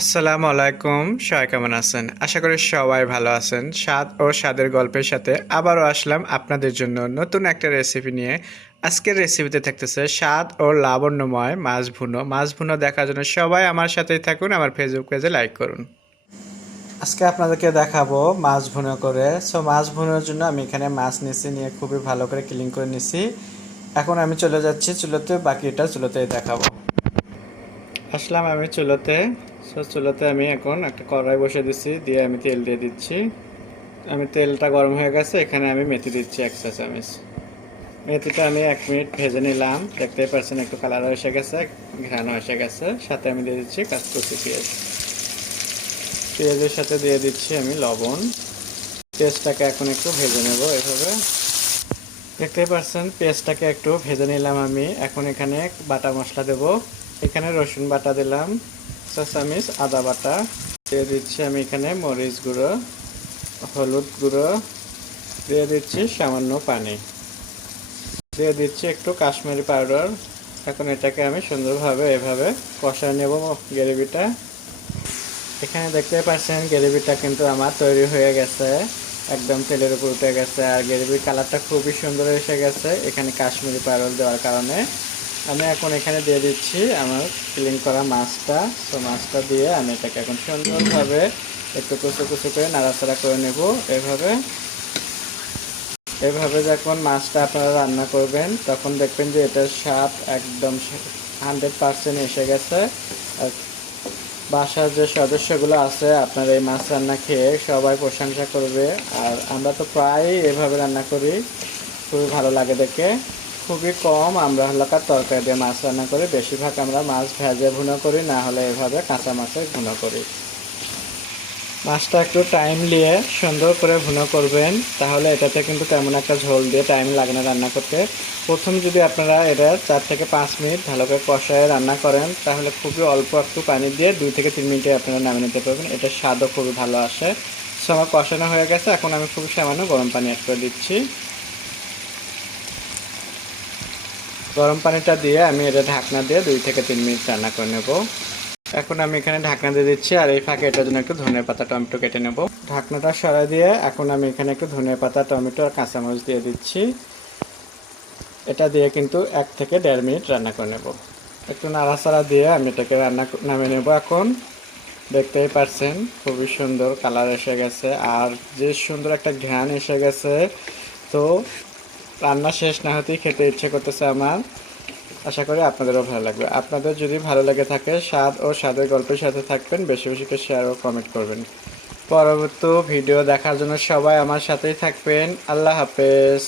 আসসালামু আলাইকুম, সবাই কেমন আছেন? আশা করি সবাই ভালো আছেন। স্বাদ ও স্বাদের গল্পের সাথে আবারও আসলাম আপনাদের জন্য নতুন একটা রেসিপি নিয়ে। আজকের রেসিপিতে থাকতেছে স্বাদ ও লাবণ্যময় মাছ ভুনো। মাছ ভুনো দেখার জন্য সবাই আমার সাথেই থাকুন, আমার ফেসবুক পেজে লাইক করুন। আজকে আপনাদেরকে দেখাবো মাছ ভুনো করে। মাছ ভুনোর জন্য আমি এখানে মাছ নিয়ে খুবই ভালো করে ক্লিন করে নিছি। এখন আমি চলে যাচ্ছি চুলোতে, বাকিটা চুলোতেই দেখাবো। আসলাম আমি চুলোতে। চুলোতে আমি এখন একটা কড়াই বসে দিচ্ছি, দিয়ে আমি তেল দিয়ে দিচ্ছি। আমি তেলটা গরম হয়ে গেছে, এখানে আমি মেথি দিচ্ছি 1 চা চামচ। মেথিটা আমি 1 মিনিট ভেজে নিলাম। দেখতেই পাচ্ছেন একটু কালার এসে গেছে, ঘ্রাণ এসে গেছে। সাথে আমি দিয়ে দিচ্ছি কাঁচকুচি পেঁয়াজ। পেঁয়াজের সাথে দিয়ে দিচ্ছি আমি লবণ। পেঁয়াজটাকে এখন একটু ভেজে নেব এভাবে। দেখতেই পাচ্ছেন পেঁয়াজটাকে একটু ভেজে নিলাম আমি। এখন এখানে বাটা মশলা দেব। এখানে রসুন বাটা দিলাম 1 চা চামচ, আদা বাটা দিয়ে দিচ্ছি আমি এখানে মরিচ গুঁড়ো, হলুদ গুঁড়ো দিয়ে দিচ্ছি, সামান্য পানি দিয়ে দিচ্ছি, একটু কাশ্মীরি পাউডার। এখন এটাকে আমি সুন্দরভাবে এভাবে কষায় নেব গ্রেভিটা। এখানে দেখতে পাচ্ছেন গ্রেভিটা কিন্তু আমার তৈরি হয়ে গেছে, একদম তেলের উপর উঠে গেছে, আর গ্রেভির কালারটা খুবই সুন্দর এসে গেছে এখানে কাশ্মীরি পাউডার দেওয়ার কারণে। আমি এখন এখানে দিয়ে দিচ্ছি আমার ক্লিন করা মাছটা। মাছটা দিয়ে আমি এটাকে এখন সুন্দরভাবে একটু কুচো কুচো করে নাড়াচাড়া করে নেব। এভাবে এভাবে যখন মাছটা আপনারা রান্না করবেন তখন দেখবেন যে এটার স্বাদ একদম 100% এসে গেছে। আর বাসার যে সদস্যগুলো আছে আপনার এই মাছ রান্না খেয়ে সবাই প্রশংসা করবে। আর আমরা তো প্রায়ই এভাবে রান্না করি, খুবই ভালো লাগে দেখে। খুবই কম আমরা হলাকার তরকারি দিয়ে মাছ রান্না করি, বেশিরভাগ আমরা মাছ ভেজে ভুনো করি, না হলে এভাবে কাঁচা মাছের ভুনো করি। মাছটা একটু টাইম নিয়ে সুন্দর করে ভুনো করবেন, তাহলে এটাতে কিন্তু তেমন একটা ঝোল দিয়ে টাইম লাগে না রান্না করতে। প্রথম যদি আপনারা এটা 4 থেকে 5 মিনিট ভালো করে কষায় রান্না করেন, তাহলে খুবই অল্প একটু পানি দিয়ে 2 থেকে 3 মিনিটে আপনারা নামিয়ে নিতে পারবেন। এটার স্বাদও খুবই ভালো আসে। আমার কষানো হয়ে গেছে, এখন আমি খুব সামান্য গরম পানি অ্যাড করে দিচ্ছি। গরম পানিটা দিয়ে আমি এটা ঢাকনা দিয়ে 2 থেকে 3 মিনিট রান্না করে নেব। এখন আমি এখানে ঢাকনা দিয়ে দিচ্ছি, আর এই ফাঁকে এটার জন্য একটু ধনিয়া পাতা টমেটো কেটে নেব। ঢাকনাটা সরাই দিয়ে এখন আমি এখানে একটু ধনিয়া পাতা টমেটো আর কাঁচামরিচ দিয়ে দিচ্ছি। এটা দিয়ে কিন্তু 1 থেকে 1.5 মিনিট রান্না করে নেব। একটু নাড়াচাড়া দিয়ে আমি এটাকে নামিয়ে নেব। এখন দেখতেই পাচ্ছেন খুবই সুন্দর কালার এসে গেছে, আর যে সুন্দর একটা ঘ্রাণ এসে গেছে। তো রান্না শেষ না হতেই খেতে ইচ্ছে করতেছে আমার। আশা করি আপনাদেরও ভালো লাগবে। আপনাদের যদি ভালো লেগে থাকে, স্বাদ ও স্বাদের গল্পের সাথে থাকবেন, বেশি বেশি করে শেয়ার ও কমেন্ট করবেন। পরবর্তী ভিডিও দেখার জন্য সবাই আমার সাথেই থাকবেন। আল্লাহ হাফেজ।